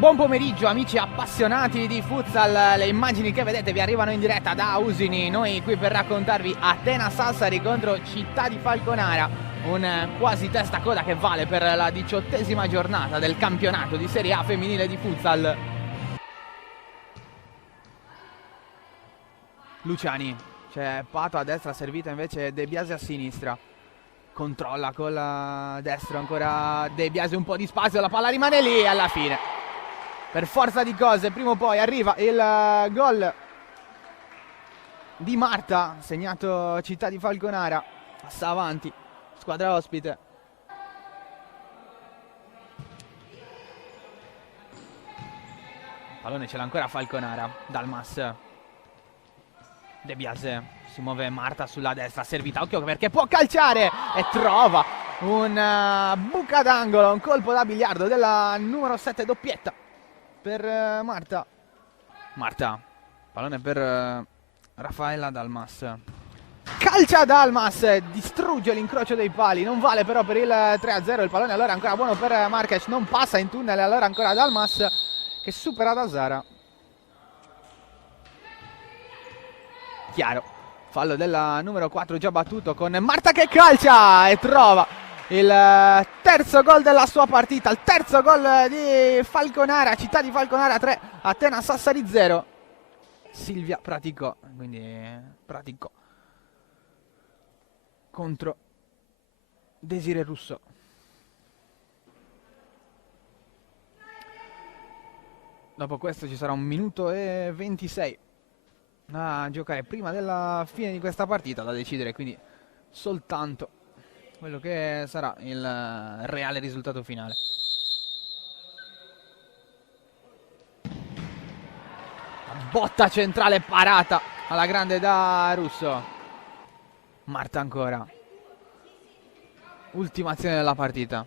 Buon pomeriggio amici appassionati di futsal, le immagini che vedete vi arrivano in diretta da Usini, noi qui per raccontarvi Athena Sassari contro Città di Falconara, un quasi testa coda che vale per la 18ª giornata del campionato di Serie A femminile di futsal. Luciani, c'è Pato a destra, servita invece De Biasi a sinistra. Controlla col destro ancora De Biasi, un po' di spazio, la palla rimane lì e alla fine, per forza di cose, prima o poi arriva il gol di Marta, segnato Città di Falconara, passa avanti, squadra ospite. Pallone ce l'ha ancora Falconara, Dalmas. De Biase, si muove Marta sulla destra, servita, occhio perché può calciare e trova un buca d'angolo, un colpo da biliardo della numero 7, doppietta per Marta. Pallone per Raffaella Dalmas. Calcia Dalmas, distrugge l'incrocio dei pali, non vale però per il 3-0, il pallone allora è ancora buono per Marques, non passa in tunnel, allora ancora Dalmas che supera da Zara. Chiaro, fallo della numero 4 già battuto con Marta che calcia e trova il terzo gol della sua partita, il terzo gol di Falconara, Città di Falconara 3, Athena Sassari 0. Silvia Praticò, quindi Praticò contro Desiree Russo. Dopo questo ci sarà 1 minuto e 26 a giocare prima della fine di questa partita, da decidere quindi soltanto quello che sarà il reale risultato finale. Botta centrale parata alla grande da Russo. Marta ancora, ultima azione della partita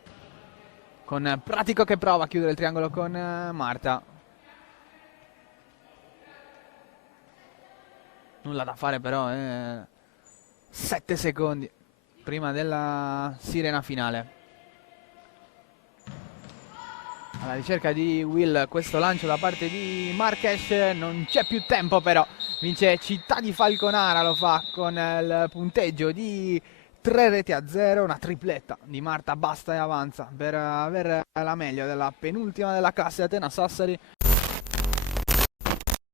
con Pratico che prova a chiudere il triangolo con Marta. Nulla da fare però, 7 secondi prima della sirena finale. Alla ricerca di Will, questo lancio da parte di Marques, non c'è più tempo però, vince Città di Falconara, lo fa con il punteggio di 3-0, una tripletta di Marta, basta e avanza per avere la meglio della penultima della classe Athena Sassari.